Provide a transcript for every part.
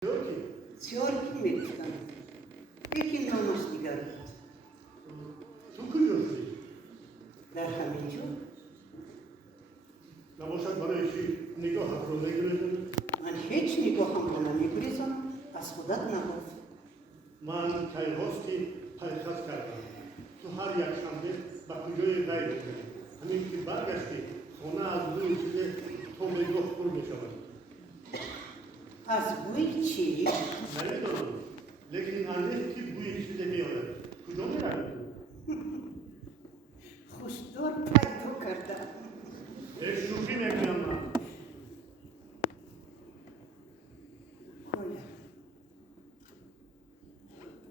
Теорки میکنم یکی نامش دیگر بود. تو کجا شدی؟ در همین جا نباشد برای چی نگاهت رو نگرفتم؟ من هیچ نگاهم رو نمیگریزم از خودت نگفت. من تایراستی تایخست کردم تو هر یک شنبه به کجای غیر بکنی همین که برگشتی خونه از بوی چیزه تو نگاه پر بشود از بوی چی؟ نمیدانم لیکن انده که بوی چیزه میآید کجا میروی خوشدار پیدا کردم. شوخی میکنم من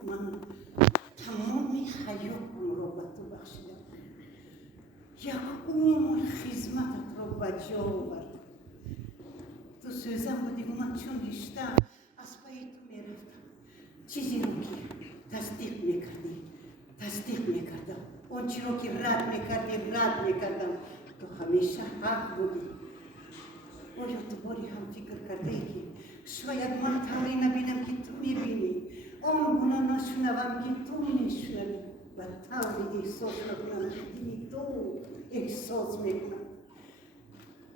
من تمام حیاتم رو به تو بخشیدم. یک عمر خدمتت رو به جا آوردم. تو سوزن بودی و من چون بیشتر از پای تو میرفتم. چیزی رو که تصدیق میکردی تصدیق میکردم. اون چی رو که رد میکردی رد میکردم. تو همیشه حق بودی. آیا تو باری هم فکر کرده ای که شاید من طوری نبینم که تو میبینی اون گونه نشنوم که تو میشنوی و طوری احساس نکنم که تو احساس میکنم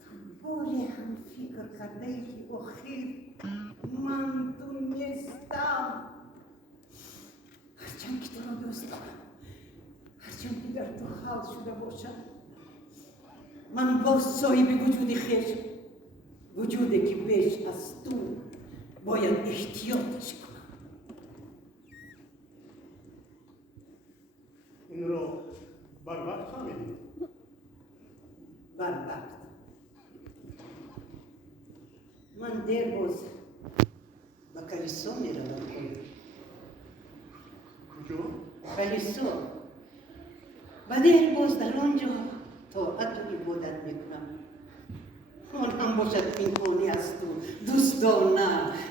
تو باری هم فکر کرده ای که آخر من تو نیستم هرچند که تو را دوست دارم هرچند که در تو حال شده باشم من با صاحب وجود خیش وجودی که بیش از تو باید احتیاطش کنم. این رو بر وقت فهمیدی بر وقت من دیر باز به کلیسا میروم کجا؟ کلیسا و دیر باز در آنجا طاعت و عبادت میکنم آن هم باشد پنهانی از تو دوستانه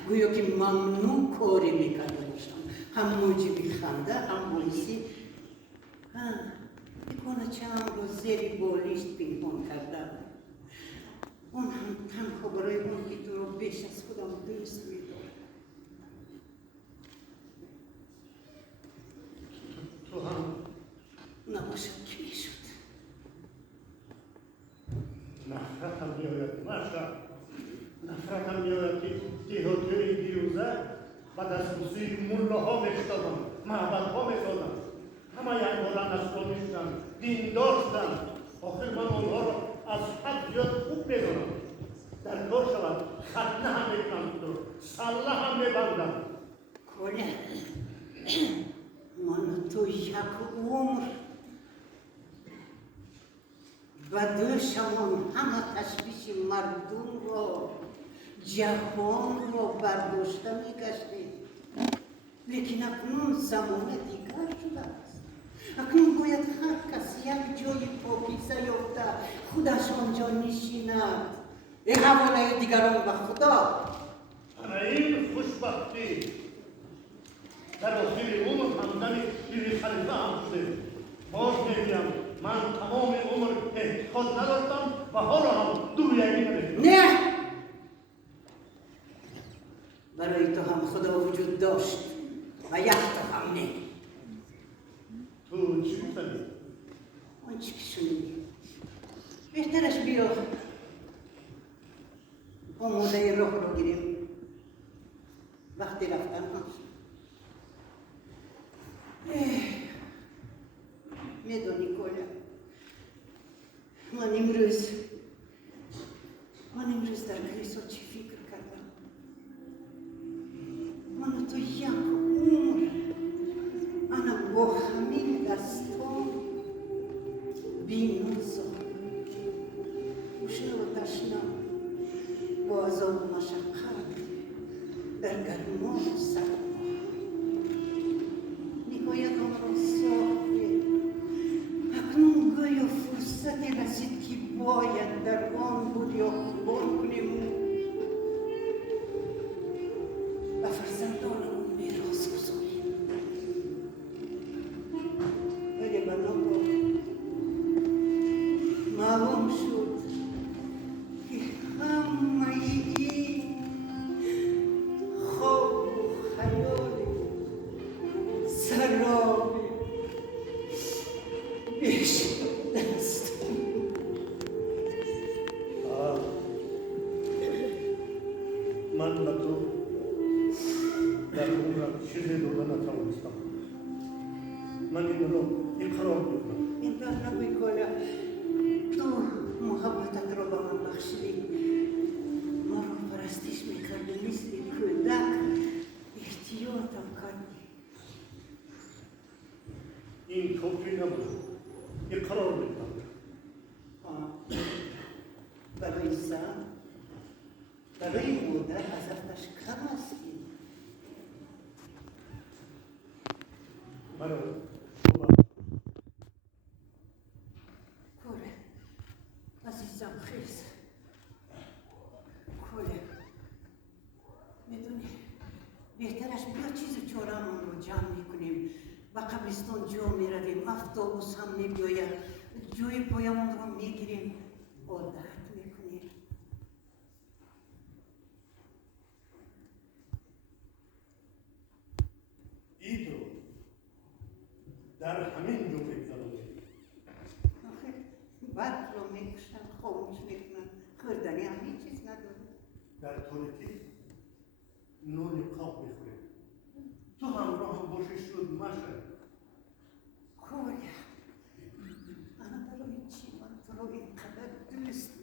گویا که ممنوع کاری میکرده باشم هم موجب خنده هم باعثی میکنه چند روز زیر بالیشت پنهان کردم اون هم تنها برای اون که تو رو بیش از خودم دوست میدارم تو هم نباشد که میشد نفرتم میآید نفرتم میآید که دیهاتیهای دیروزه به دسترسی ملاها میشتادم معبدها میسازم همه یک عالم نصرانی شدن دیندار شدن آخر من آنها را از حد زیاد خوب میدانم در کار شود ختنه هم میکنم تو سله هم میبندم کنه من تو یک عمر و دوشمان همه تشویش مردم را جهان را برداشته میگشتیم لیکن اکنون زمان دیگر شده است اکنون باید هر کس یک جای پاکیزه یافته خودش آنجا نشیند ای حواله دیگران به خدا این خوشبختی در آخر عمر همدن بیوی خلیفه هم شده باز میگویم من تمام عمر اعتقاد نداشتم و حالا هم دو یکی نمیکنم نه برای تو هم خدا وجود داشت و یک تو هم نه تو چی گفتنی؟ آنچه که شنیدی بهترش بیا آماده راه رو گیریم وقتی رفتن هست میدونی کنم من امروز در کلیسا چی فکر کردم من تو یک عمر انا با همین دستان بی‌نازا گشنه و تشنه با عذاب و مشقت در گرما و سرما نهایت آن را ساخته اکنون گویا فرصتی رسید که باید در آن بود یا قربان کنیم و فرزندانمون میراث گذاریم ولی بنابرای معلوم شد که همه این خواب در عمرم چیزی داده نتوانستم. من این رو اقرار میکنم. این دار نگوی کولا، تو محبتت رو به من بخشیدی، ما رو پرستش میکردی مثل کودک احتیاطم کردی. این توفی نبود. اقرار میکنم. برای زن، برای مادر ازتش کم هستی. مرا کوله عزیزم خیز. کوله میدونی بهترش بیا چیز چارمون رو جمع میکنیم و قبرستان جا میرویم، افتابوس هم نمیاید، جوی پایمون رو میگیریم، عادت میکنیم. عید رو در همین جو بگذارم. آخه برق رو میکشن، خاموش میکنن، خوردنی هم هیچ چیز نداره. در تاریکی نون قاب میخوریم. تو همراه هم باشی شد مشه. کوله انا برای چی من تو رو اینقدر دوست